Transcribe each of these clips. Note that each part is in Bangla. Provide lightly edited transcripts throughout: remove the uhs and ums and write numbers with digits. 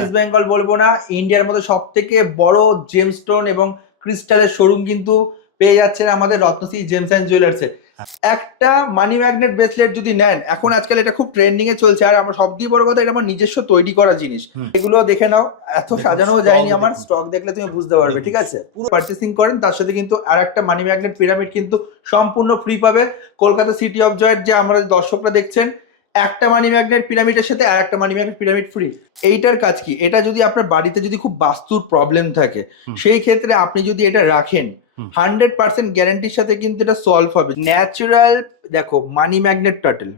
ওয়েস্ট বেঙ্গল বলবো না, ইন্ডিয়ার মধ্যে সব থেকে বড় জেমস্টোন এবং ক্রিস্টালের শোরুম কিন্তু পেয়ে যাচ্ছেন আমাদের রত্নশ্রী জেমস অ্যান্ড জুয়েলার্সে। একটা মানি ম্যাগনেট ব্রেসলেট যদি নেন, এখন আজকাল এটা খুব ট্রেন্ডিং এ চলছে, আর আমার সবথেকে বড় কথা এটা আমার নিজস্ব তৈরি করা জিনিস। এগুলো দেখে নাও, এত সাজানো যায়নি, আমার স্টক দেখলে তুমি বুঝতে পারবে। ঠিক আছে, পুরো পার্চেসিং করেন তার সাথে কিন্তু আর একটা মানি ম্যাগনেট পিরামিড কিন্তু সম্পূর্ণ ফ্রি পাবে। কলকাতা সিটি অফ জয়ের যে আমরা দর্শকরা দেখছেন, একটা মানি ম্যাগনেট পিরামিডের সাথে আর একটা মানি ম্যাগনেট পিরামিড ফ্রি। এইটার কাজ কি, এটা যদি আপনার বাড়িতে যদি খুব বাস্তুর প্রবলেম থাকে, সেই ক্ষেত্রে আপনি যদি এটা রাখেন 100% গ্যারান্টির সাথে কিন্তু এটা সলভ হবে। ন্যাচারাল দেখো money magnet turtle,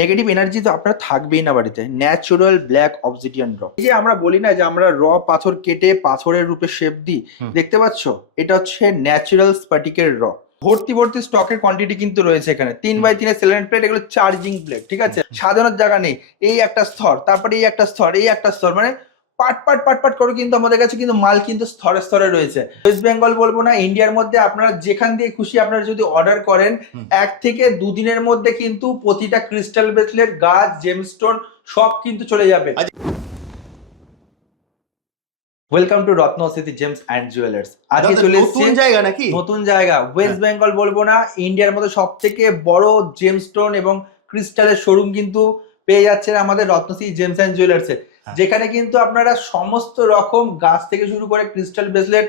negative energy তো আপনার থাকবেই না বাড়িতে। ন্যাচারাল ব্ল্যাক অবসিডিয়ান র, এই যে আমরা বলি না যে আমরা র পাথর কেটে পাথরের রূপে শেপ দিই, দেখতে পাচ্ছ এটা হচ্ছে ন্যাচারাল স্পাটিকের র। ভর্তি ভর্তি স্টকের কোয়ান্টিটি কিন্তু রয়েছে এখানে। 3x3 সেলেন্ট প্লেট, এগুলো চার্জিং প্লেট। ঠিক আছে, সাজানোর জায়গা নেই, এই একটা স্তর, তারপরে এই একটা স্তর, এই একটা স্তর, মানে পাট পাট পাট পাট করে কিন্তু আমাদের কাছে কিন্তু মাল কিন্তু স্তরে স্তরে রয়েছে। ওয়েস্ট বেঙ্গল বলবো না, ইন্ডিয়ার মধ্যে আপনারা যেখান দিয়ে খুশি আপনারা যদি অর্ডার করেন, 1 থেকে 2 দিনের মধ্যে কিন্তু প্রতিটা ক্রিস্টাল ব্রেসলেট, গাছ, জেমস্টোন সব কিন্তু চলে যাবে। Welcome to Ratnashree gems and jewellers. আজকে চলে এসেছি নতুন জায়গা নাকি? নতুন জায়গা, ওয়েস্ট বেঙ্গল বলবো না, ইন্ডিয়ার মধ্যে সব থেকে বড় জেমস্টোন এবং ক্রিস্টালের শোরুম কিন্তু পেয়ে যাচ্ছেন আমাদের রত্নশ্রী জেমস অ্যান্ড জুয়েলার্সে, যেখানে কিন্তু আপনারা সমস্ত রকম গাছ থেকে শুরু করে ক্রিস্টাল ব্রেসলেট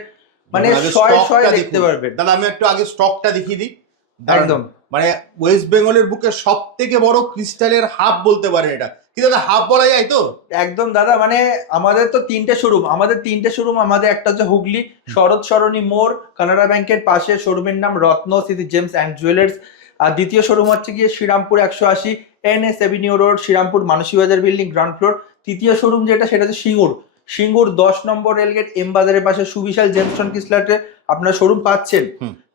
মানে শয়ে শয়ে দেখতে পারবেন। দাদা আমি একটু আগে স্টকটা দেখিয়ে দিই। একদম মানে ওয়েস্ট বেঙ্গলের বুকে সব থেকে বড় ক্রিস্টালের হাব বলতে পারেন এটা, কি দাদা হাব বলা যায় তো? একদম দাদা, মানে আমাদের তো 3টে শোরুম, আমাদের একটা হচ্ছে হুগলি শরৎ সরণী মোড় কানাড়া ব্যাংকের পাশে, শোরুমের নাম রত্নশ্রী জেমস অ্যান্ড জুয়েলার্স। আর দ্বিতীয় শোরুম হচ্ছে গিয়ে Srirampur 180 NS avenue road, Srirampur Manasi Bazar building, ground floor. তৃতীয় শোরুম যেটা, সেটা হচ্ছে সিঙ্গুর 10 নম্বর রেলগেট এম বাজারের পাশে সুবিশাল জেমস্টোন ক্রিস্টালে আপনার শোরুম পাচ্ছেন।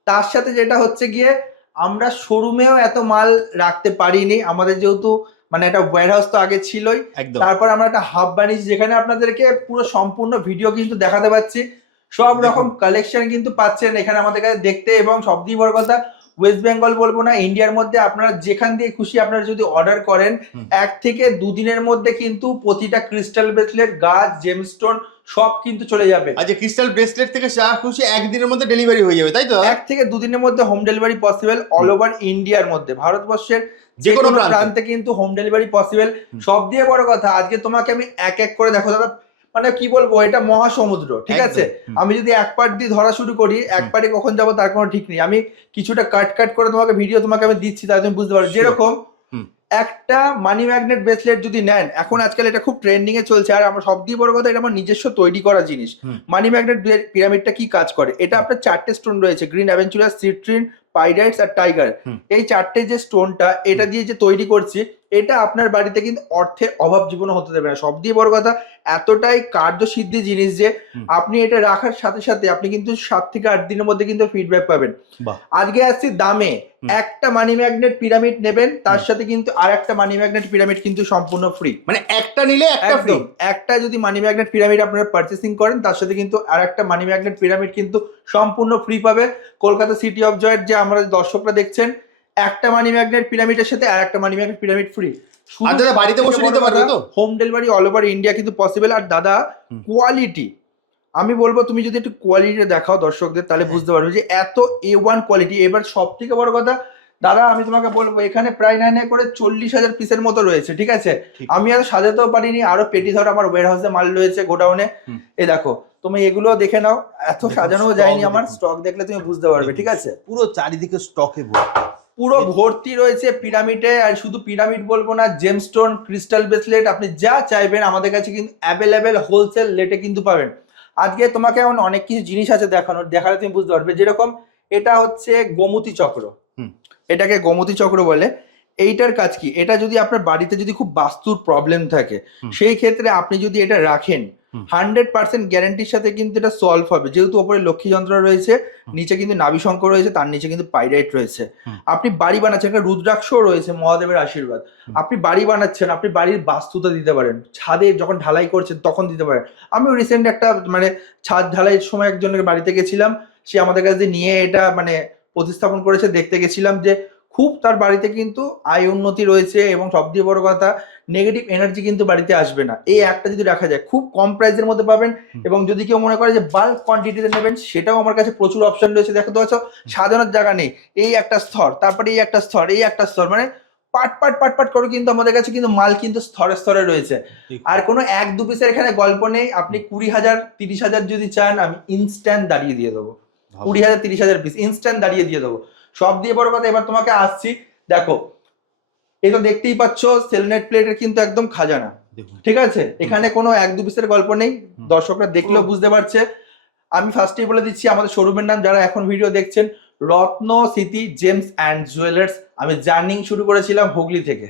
তার সাথে যেটা হচ্ছে গিয়ে, আমরা শোরুমেও এত মাল রাখতে পারিনি, আমাদের যেহেতু মানে একটা ওয়্যারহাউস তো আগে ছিলই, তারপর আমরা একটা হাব বানিয়েছি যেখানে আপনাদেরকে পুরো সম্পূর্ণ ভিডিও কিন্তু দেখাতে পাচ্ছি। সব রকম কালেকশন কিন্তু পাচ্ছেন এখানে আমাদের কাছে দেখতে। এবং সবথেকে বড় কথা, ওয়েস্ট বেঙ্গল বলবো না, ইন্ডিয়ার মধ্যে আপনারা যেখান দিয়ে খুশি আপনারা যদি অর্ডার করেন, 1 থেকে 2 দিনের মধ্যে কিন্তু প্রতিটা ক্রিস্টাল ব্রেসলেট, গাছ, জেমস্টোন সব কিন্তু চলে যাবে। আচ্ছা, ক্রিস্টাল ব্রেসলেট থেকে যা খুশি 1 দিনের মধ্যে ডেলিভারি হয়ে যাবে, তাই তো? 1 থেকে 2 দিনের মধ্যে home delivery possible all over ইন্ডিয়ার মধ্যে, ভারতবর্ষের যে কোনো প্রান্তে কিন্তু হোম ডেলিভারি পসিবল। সব দিয়ে বড় কথা, আজকে তোমাকে আমি এক এক করে দেখো দাদা, মানে কি বলবো, এটা মহাসমুদ্র। ঠিক আছে, আমি যদি এক পার্ট দিয়ে ধরা শুরু করি, এক পার্টে কখন যাবো তার কোনো ঠিক নেই। আমি কিছুটা কাট করে তোমাকে ভিডিও তোমাকে আমি দিচ্ছি, তাহলে তুমি বুঝতে পারো। যেরকম একটা মানি ম্যাগনেট ব্রেসলেট যদি নেন, এখন আজকাল এটা খুব ট্রেন্ডিং এ চলছে, আর আমার সবথেকে বড় কথা এটা আমার নিজস্ব তৈরি করা জিনিস। মানি ম্যাগনেট পিরামিডটা কি কাজ করে, এটা আপনার 4টে স্টোন রয়েছে, গ্রিন অ্যাভেঞ্চুরাস, সিট্রিন, পাইরাইটস আর টাইগার। এই 4টে যে স্টোনটা এটা দিয়ে যে তৈরি করছি, এটা আপনার বাড়িতে কিন্তু অর্থের অভাব জীবনে হতে দেবে না। সবথেকে বড় কথা, এতটাই কার্যসিদ্ধি জিনিস যে আপনি এটা রাখার সাথে সাথে আপনি কিন্তু 7 থেকে 8 দিনের মধ্যে কিন্তু ফিডব্যাক পাবেন। আজকে আসছি দামে, একটা মানি ম্যাগনেট পিরামিড নেবেন, তার সাথে কিন্তু আর একটা মানি ম্যাগনেট পিরামিড কিন্তু সম্পূর্ণ ফ্রি। মানে একটা নিলে একটা ফ্রি। একটা যদি মানি ম্যাগনেট পিরামিড আপনারা পারচেসিং করেন, তার সাথে কিন্তু আর একটা মানি ম্যাগনেট পিরামিড কিন্তু সম্পূর্ণ ফ্রি পাবে। কলকাতা সিটি অফ জয়ের যে আমরা দর্শকরা দেখছেন, একটা মানি ম্যাগনেট পিরামিডের সাথে আর একটা মানি ম্যাগনেট পিরামিড ফ্রি। আর দাদা বাড়িতে বসে নিতে পারবে তো? Home delivery all over India কিন্তু পসিবল। আর দাদা কোয়ালিটি, আমি বলবো তুমি যদি একটু কোয়ালিটি দেখাও দর্শকদের, তাহলে বুঝতে পারবে যে এত A1 কোয়ালিটি। এবার সব থেকে বড় কথা দাদা, আমি তোমাকে বলবো এখানে প্রায় নাই করে 40,000 পিসের মতো রয়েছে। ঠিক আছে, আমি আর সাজাতেও পারিনি, আরো পেটি ধর আমার ওয়্যারহাউসে মাল রয়েছে, গোডাউনে। এই দেখো, তুমি এগুলো দেখে নাও, এত সাজানো যায়নি, আমার স্টক দেখলে তুমি বুঝতে পারবে। ঠিক আছে, পুরো চারিদিকে স্টকে পুরো ভর্তি রয়েছে পিরামিডে। আর শুধু পিরামিড বলবো না, জেমস্টোন, ক্রিস্টাল ব্রেসলেট, আপনি যা চাইবেন আমাদের কাছে কিন্তু অ্যাভেলেবেল হোলসেল রেটে কিন্তু পাবেন। আজকে তোমাকে এমন অনেক কিছু জিনিস আছে দেখানোর, দেখালে তুমি বুঝতে পারবে। যেরকম এটা হচ্ছে গোমতী চক্র, এটাকে গোমতী চক্র বলে। এইটার কাজ কি, এটা যদি আপনার বাড়িতে যদি খুব বাস্তুর প্রবলেম থাকে, সেই ক্ষেত্রে আপনি যদি এটা রাখেন 100% গ্যারান্টির সাথে কিন্তু এটা সলভ হবে। যেহেতু ওপরে লক্ষ্মী যন্ত্র রয়েছে, নিচে কিন্তু নাভিশঙ্খ রয়েছে, তার নিচে কিন্তু পাইরাইট রয়েছে। আপনি বাড়ি বানাচ্ছেন, একটা রুদ্রাক্ষও রয়েছে, মহাদেবের আশীর্বাদ। আপনি বাড়ি বানাচ্ছেন, আপনি বাড়ির বাস্তুতে দিতে পারেন, ছাদে যখন ঢালাই করছেন তখন দিতে পারেন। আমি রিসেন্ট একটা মানে ছাদ ঢালাইয়ের সময় একজনের বাড়িতে গেছিলাম, সে আমাদের কাছে নিয়ে এটা মানে প্রতিস্থাপন করেছে, দেখতে গেছিলাম যে খুব তার বাড়িতে কিন্তু আয় উন্নতি রয়েছে, এবং সব দিয়ে বড় কথা নেগেটিভ এনার্জি কিন্তু বাড়িতে আসবে না। এই একটা যদি রাখা যায় খুব কম প্রাইসের মধ্যে পাবেন। এবং যদি কেউ মনে করে যে বাল্ক কোয়ান্টিটিতে নেবেন, সেটাও আমার কাছে প্রচুর অপশন রয়েছে। দেখো তো সাজানোর জায়গা নেই, এই একটা স্তর, তারপরে এই একটা স্তর, এই একটা স্তর, মানে পাট পাট পাট পাট করে কিন্তু আমাদের কাছে কিন্তু মাল কিন্তু স্তরে স্তরে রয়েছে। আর কোনো এক দু পিসের এখানে গল্প নেই। আপনি 20,000 30,000 যদি চান, আমি ইনস্ট্যান্ট দাঁড়িয়ে দিয়ে দেবো। 20,000 30,000 পিস ইনস্ট্যান্ট দাঁড়িয়ে দিয়ে দেবো। সব দিয়ে বড় কথা, এবার তোমাকে আসছি, দেখো এই তো দেখতেই পাচ্ছ সেলনেট প্লেটের কিন্তু একদম খাজানা, ঠিক আছে? এখানে কোনো এক দু পিসের গল্প নেই, দর্শকরা দেখলেও বুঝতে পারছে। আমি ফার্স্টেই বলে দিচ্ছি আমাদের শোরুমের নাম, যারা এখন ভিডিও দেখছেন, রত্ন সিটি জেমস অ্যান্ড জুয়েলার্স। আমি জার্নিং শুরু করেছিলাম হুগলি থেকে।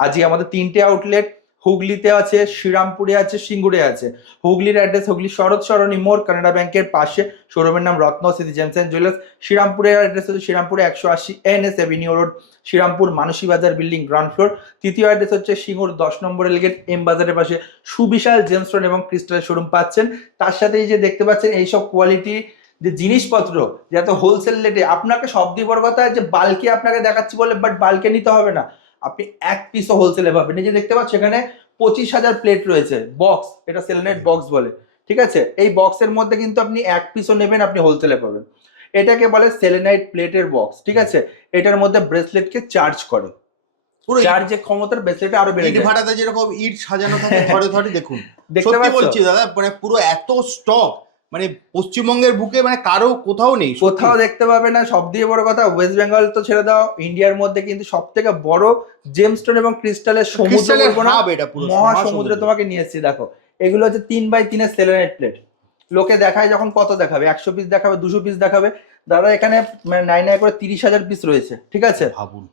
আজকে আমাদের 3টে আউটলেট, হুগলিতে আছে, শ্রীরামপুরে আছে, সিঙ্গুরে আছে। হুগলির অ্যাড্রেস হুগলি শরৎ সরণী মোড়, কানাডা ব্যাংকের পাশে। শোরুমের নাম Ratna city gems and jewellers. শ্রীরামপুরের অ্যাড্রেস হচ্ছে শ্রীরামপুরে 180 NS avenue road, Srirampur Manasi Bazar building ground floor. তৃতীয় অ্যাড্রেস হচ্ছে সিঙ্গুর 10 নম্বর রেলগেট এম বাজারের পাশে। সুবিশাল জেমস্টোন এবং ক্রিস্টালের শোরুম পাচ্ছেন। তার সাথে এই যে দেখতে পাচ্ছেন এইসব কোয়ালিটি যে জিনিসপত্র, যাতে হোলসেল রেটে আপনাকে সব দিয়ে বড় কথা যে বাল্কে আপনাকে দেখাচ্ছি বলে, বাট বাল্কে নিতে হবে না, আপনি এক পিসও হোলসেলে পাবেন। এই যে দেখতে পাচ্ছ এখানে 25,000 প্লেট রয়েছে, বক্স, এটা সেলনেট বক্স বলে, ঠিক আছে? এই বক্সের মধ্যে কিন্তু আপনি এক পিসও নেবেন, আপনি হোলসেলে পাবেন। এটাকে বলে সেলেনাইট প্লেটের বক্স, ঠিক আছে? এটার মধ্যে ব্রেসলেটকে চার্জ করে, পুরো চার্জের ক্ষমতার ব্রেসলেটে আরো বেড়ে ইট যায়। ভাটাতে যেরকম ইট সাজানো থাকে ধরে ধরে, দেখুন দেখতে সত্যি পাচ্ছ? বলছি দাদা, মানে পুরো এত স্টক মানে পশ্চিমবঙ্গের বুকে মানে কারো কোথাও নেই, কোথাও দেখতে পাবে না। সব দিয়ে বড় কথা, ওয়েস্ট বেঙ্গল তো ছেড়ে দাও, ইন্ডিয়ার মধ্যে কিন্তু সব থেকে বড় জেমস্টোন এবং ক্রিস্টালের সমুদ্র, ক্রিস্টালের বলবো না, হাব এটা পুরো মহাসমুদ্রে তোমাকে নিয়ে এসেছি। দেখো এগুলো হচ্ছে 3x3 সেলেনাইট প্লেট। লোকে দেখায় যখন কত দেখাবে, 100 পিস দেখাবে, 200 পিস দেখাবে। দাদা এখানে মানে 9 করে 30,000 পিস রয়েছে, ঠিক আছে? ভাবুন,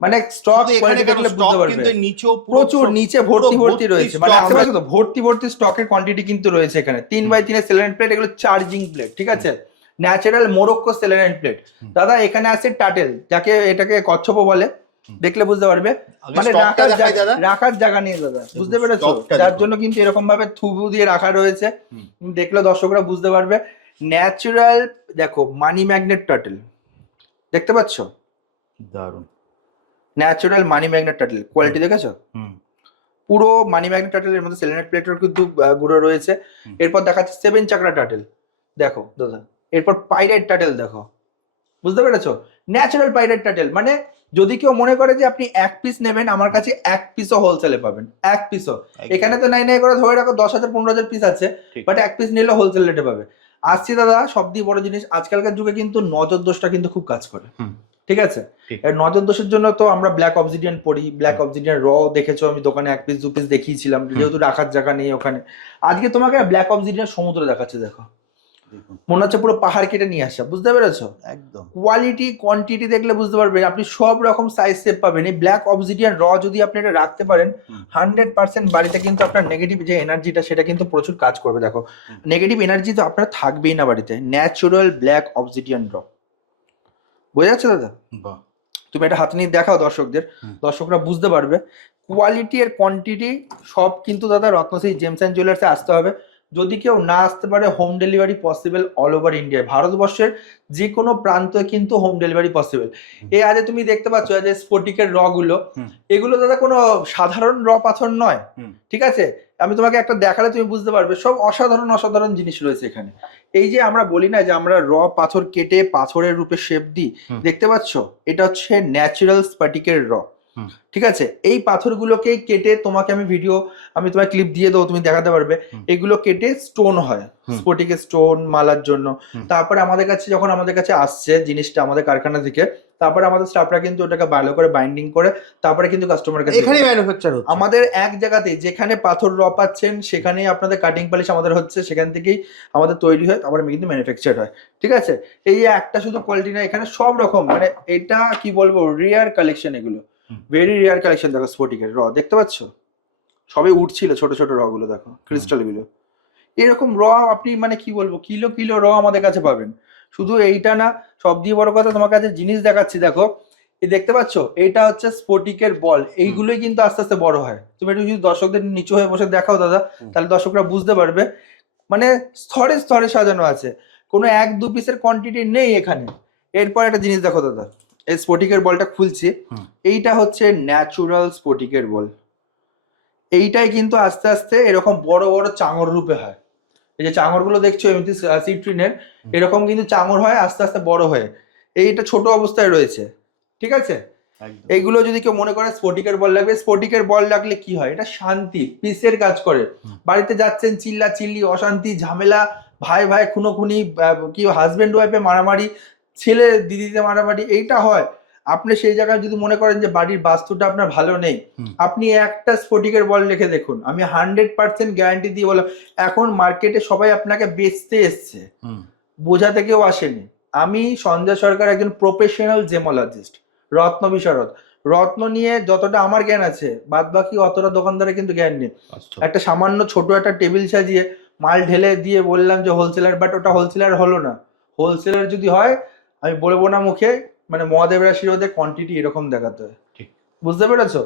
মানে স্টক শুধু এখানে কোয়ালিটি কেন, দেখলে স্টক বুঝতে পারবে। কিন্তু নিচেও প্রচুর নিচে ভর্তি ভর্তি রয়েছে, মানে stock আসতে পারছো তো, ভর্তি ভর্তি স্টকের কোয়ান্টিটি কিন্তু রয়েছে এখানে। 3x3 সেলেনাইট প্লেট, এগুলো চার্জিং প্লেট, ঠিক আছে? Natural Morocco selenite plate. দাদা এখানে আছে টাটেল, যাকে এটাকে কচ্ছপও বলে, দেখলে বুঝতে পারবে। মানে রাখার জায়গা নেই দাদা, বুঝতে পেরেছো? যার জন্য কিন্তু এরকম ভাবে থুবু দিয়ে রাখা রয়েছে, দেখলে দর্শকরা বুঝতে পারবে। ন্যাচারাল, দেখো মানি ম্যাগনেট টাটেল, দেখতে পাচ্ছ? দারুণ natural money magnet total, quality দেখেছো? পুরো মানি ম্যাগনেট টাটেলের মধ্যে সেলেনাইট প্লেটের কিন্তু গুঁড়ো রয়েছে। এরপর দেখাচ্ছে 7 চাকরা টাটেল, দেখো দাদা। এরপর পাইরাইট টাটেল, দেখো, বুঝতে পেরেছো? Natural pyrite total. মানে যদি কেউ মনে করে যে আপনি এক পিস নেবেন, আমার কাছে এক পিসও হোলসেলে পাবেন, এক পিসও। এখানে তো নাই করে ধরে রাখো 10,000 15,000 পিস আছে, বাট এক পিস নিলে হোলসেল রেটে পাবে। আসছি দাদা, সব দিয়ে বড় জিনিস, আজকালকার যুগে কিন্তু নজর দোষটা কিন্তু খুব কাজ করে, ঠিক আছে? নজর দোষের জন্য তো আমরা ব্ল্যাক অবসিডিয়ান পড়ি। ব্ল্যাক অবসিডিয়ান র দেখেছো, আমি দোকানে এক পিস দু পিস দেখিয়েছিলাম, যেহেতু রাখার জায়গা নেই ওখানে। আজকে তোমাকে ব্ল্যাক অবসিডিয়ান সমুদ্র দেখাচ্ছে, দেখো মনে হচ্ছে পুরো পাহাড় কেটে নিয়ে আসা, বুঝতে পেরেছো? একদম কোয়ালিটি কোয়ান্টিটি দেখলে বুঝতে পারবেন, আপনি সব রকম সাইজ শেপ পাবেন। এই ব্ল্যাক অবসিডিয়ান র যদি আপনি এটা রাখতে পারেন, 100% বাড়িতে কিন্তু আপনার নেগেটিভ যে এনার্জিটা, সেটা কিন্তু প্রচুর কাজ করবে। দেখো নেগেটিভ এনার্জি তো আপনার থাকবেই না বাড়িতে। ন্যাচারাল ব্ল্যাক অবসিডিয়ান র, বোঝা যাচ্ছে দাদা? তুমি এটা হাতে নিয়ে দেখাও দর্শকদের, দর্শকরা বুঝতে পারবে। কোয়ালিটি আর কোয়ান্টিটি সব কিন্তু দাদা রত্নশ্রী জেমস অ্যান্ড জুয়েলার্সে আসতে হবে। যদি কেউ না আসতে পারে, home delivery possible all over India, ভারতবর্ষের যে কোনো প্রান্তে কিন্তু হোম ডেলিভারি পসিবল। এই আজ তুমি দেখতে পাচ্ছ যে স্ফটিকের র গুলো, এগুলো দাদা কোনো সাধারণ র পাথর নয়, ঠিক আছে? আমি তোমাকে একটা দেখালে তুমি বুঝতে পারবে, সব অসাধারণ অসাধারণ জিনিস রয়েছে এখানে। এই যে আমরা বলি না যে আমরা র পাথর কেটে পাথরের রূপে শেপ দিই, দেখতে পাচ্ছ? এটা হচ্ছে ন্যাচারাল স্ফটিকের র, ঠিক আছে? এই পাথরগুলোকে কেটে তোমাকে আমি তোমার ক্লিপ দিয়ে দেবো, তুমি দেখাতে পারবে। এগুলো কেটে স্টোন হয়, স্ফটিকের স্টোন মালার জন্য। তারপরে আমাদের কাছে আসছে জিনিসটা আমাদের কারখানা থেকে, তারপরে আমাদের স্টাফরা কিন্তু ওটাকে ভালো করে বাইন্ডিং করে তারপরে কিন্তু কাস্টমার কাছে এখানে ম্যানুফ্যাকচার হচ্ছে। আমাদের এক জায়গাতেই, যেখানে পাথর র পাচ্ছেন সেখানেই আপনাদের কাটিং পলিশ আমাদের হচ্ছে, সেখান থেকেই আমাদের তৈরি হয়, তারপরে কিন্তু ম্যানুফ্যাকচার হয়, ঠিক আছে? এই যে একটা শুধু কোয়ালিটি না, এখানে সব রকম, মানে এটা কি বলবো, রেয়ার কালেকশন, এগুলো ভেরি রেয়ার কালেকশন। দেখো স্ফটিকের র, দেখতে পাচ্ছ? সবে উঠছিল ছোট ছোট র গুলো, দেখো ক্রিস্টাল গুলো। এরকম র আপনি মানে কি বলবো, কিলো কিলো র আমাদের কাছে পাবেন। শুধু এইটা না, সব দিয়ে বড় কথা তোমার কাছে জিনিস দেখাচ্ছি, দেখো এই দেখতে পাচ্ছ? এইটা হচ্ছে স্ফটিকের বল। এইগুলোই কিন্তু আস্তে আস্তে বড় হয়। তুমি একটু যদি দর্শকদের নিচু হয়ে বসে দেখাও দাদা, তাহলে দর্শকরা বুঝতে পারবে। মানে স্তরে স্তরে সাজানো আছে, কোনো এক দু পিসের কোয়ান্টিটি নেই এখানে। এরপর একটা জিনিস দেখো দাদা, এই স্ফটিকের বলটা খুলছি। হুম। এইটা হচ্ছে ন্যাচুরাল স্ফটিকের বল। এইটাই কিন্তু আস্তে আস্তে এরকম বড় বড় চাঙর রূপে হয়। এই যে চাঙরগুলো দেখছো এমনি সিট্রিনের, এরকম কিন্তু চাঙর হয় আস্তে আস্তে বড় হয়ে। এইটা ছোট অবস্থায় রয়েছে, ঠিক আছে? একদম। এইগুলো যদি কেউ মনে করে স্ফটিকের বল লাগবে, স্ফটিকের বল লাগলে কি হয়, এটা শান্তি পিসের কাজ করে। হুম। বাড়িতে যাচ্ছেন, চিল্লা চিল্লি, অশান্তি, ঝামেলা, ভাই ভাই খুনোখুনি, কি হাজবেন্ড ওয়াইফে মারামারি, ছেলে দিদিতে মারামারি, এইটা হয়। আপনি সেই জায়গায় যদি মনে করেন যে বাড়ির বাস্তুটা আপনার ভালো নেই, হুম। আপনি একটা স্ফটিকের বল রেখে দেখুন, আমি 100% গ্যারান্টি দিয়ে বললাম। এখন মার্কেটে সবাই আপনাকে বেচতে এসছে, হুম। বোঝাতে কেউ আসেনি। আমি সঞ্জয় সরকার একজন প্রফেশনাল জেমোলজিস্ট, রত্ন বিশারদ। রত্ন নিয়ে যতটা আমার জ্ঞান আছে, বাদ বাকি অতটা দোকানদারে কিন্তু জ্ঞান নেই। বাস্তব। একটা সামান্য ছোট একটা টেবিল সাজিয়ে মাল ঢেলে দিয়ে বললাম যে হোলসেলার, বাট ওটা হোলসেলার হলো না। হোলসেলার যদি হয়, আমি বলবো না মুখে, মানে মহাদেব রাশির ওদের কোয়ান্টিটি এরকম দেখাতে হয়। ঠিক। বুঝতে পেরেছো?